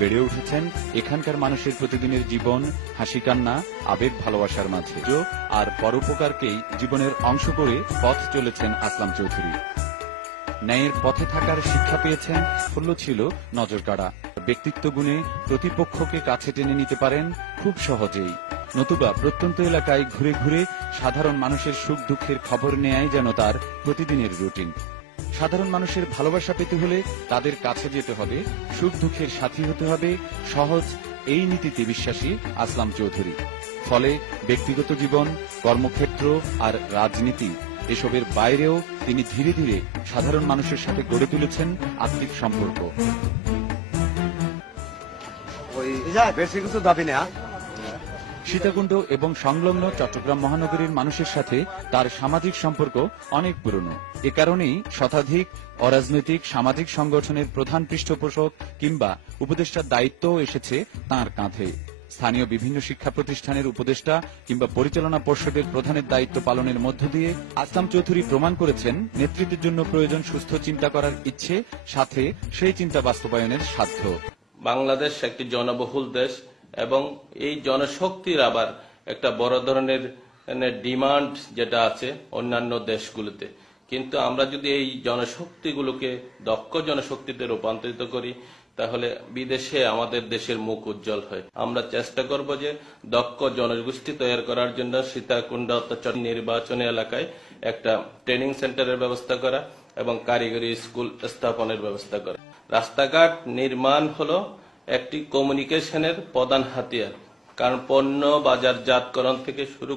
বেড়ে উঠেছেন এখানকার মানুষের প্রতিদিনের জীবন, হাসি কান্না, আবেগ ভালোবাসার মাঝে আর পরোপকারকেই জীবনের অংশ করে পথ চলেছেন আসলাম চৌধুরী। ন্যায়ের পথে থাকার শিক্ষা পেয়েছেন, সাফল্য ছিল নজরকাড়া। ব্যক্তিত্ব গুণে প্রতিপক্ষকে কাছে টেনে নিতে পারেন খুব সহজেই, নতুবা প্রত্যন্ত এলাকায় ঘুরে ঘুরে সাধারণ মানুষের সুখ দুঃখের খবর নেয়াই যেন তার প্রতিদিনের রুটিন। সাধারণ মানুষের ভালোবাসা পেতে হলে তাদের কাছে যেতে হবে, সুখ দুঃখের সাথী হতে হবে, সহজ এই নীতিতে বিশ্বাসী আসলাম চৌধুরী। ফলে ব্যক্তিগত জীবন, কর্মক্ষেত্র আর রাজনীতি এসবের বাইরেও তিনি ধীরে ধীরে সাধারণ মানুষের সাথে গড়ে তুলেছেন আত্মিক সম্পর্ক। বেশি কিছু দাবি না। সীতাকুণ্ড এবং সংলগ্ন চট্টগ্রাম মহানগরীর মানুষের সাথে তার সামাজিক সম্পর্ক অনেক পুরনো। এ কারণেই শতাধিক অরাজনৈতিক সামাজিক সংগঠনের প্রধান পৃষ্ঠপোষক কিংবা উপদেষ্টার দায়িত্বও এসেছে তাঁর কাঁধে। স্থানীয় বিভিন্ন শিক্ষা প্রতিষ্ঠানের উপদেষ্টা কিংবা পরিচালনা পর্ষদের প্রধানের দায়িত্ব পালনের মধ্য দিয়ে আসলাম চৌধুরী প্রমাণ করেছেন নেতৃত্বের জন্য প্রয়োজন সুস্থ চিন্তা করার ইচ্ছে, সাথে সেই চিন্তা বাস্তবায়নের সাধ্য। বাংলাদেশ একটি জনবহুল দেশ এবং এই জনশক্তির আবার একটা বড় ধরনের ডিমান্ড যেটা আছে অন্যান্য দেশগুলোতে, কিন্তু আমরা যদি এই জনশক্তিগুলোকে দক্ষ জনশক্তিতে রূপান্তরিত করি তাহলে বিদেশে আমাদের দেশের মুখ উজ্জ্বল হয়। আমরা চেষ্টা করব যে দক্ষ জনগোষ্ঠী তৈরি করার জন্য সীতাকুণ্ড নির্বাচনী এলাকায় একটা ট্রেনিং সেন্টারের ব্যবস্থা করা এবং কারিগরি স্কুল স্থাপনের ব্যবস্থা করা। রাস্তাঘাট নির্মাণ হলো একটি কমিউনিকেশনের প্রধান হাতিয়ার, কারণ পণ্য বাজারজাতকরণ থেকে শুরু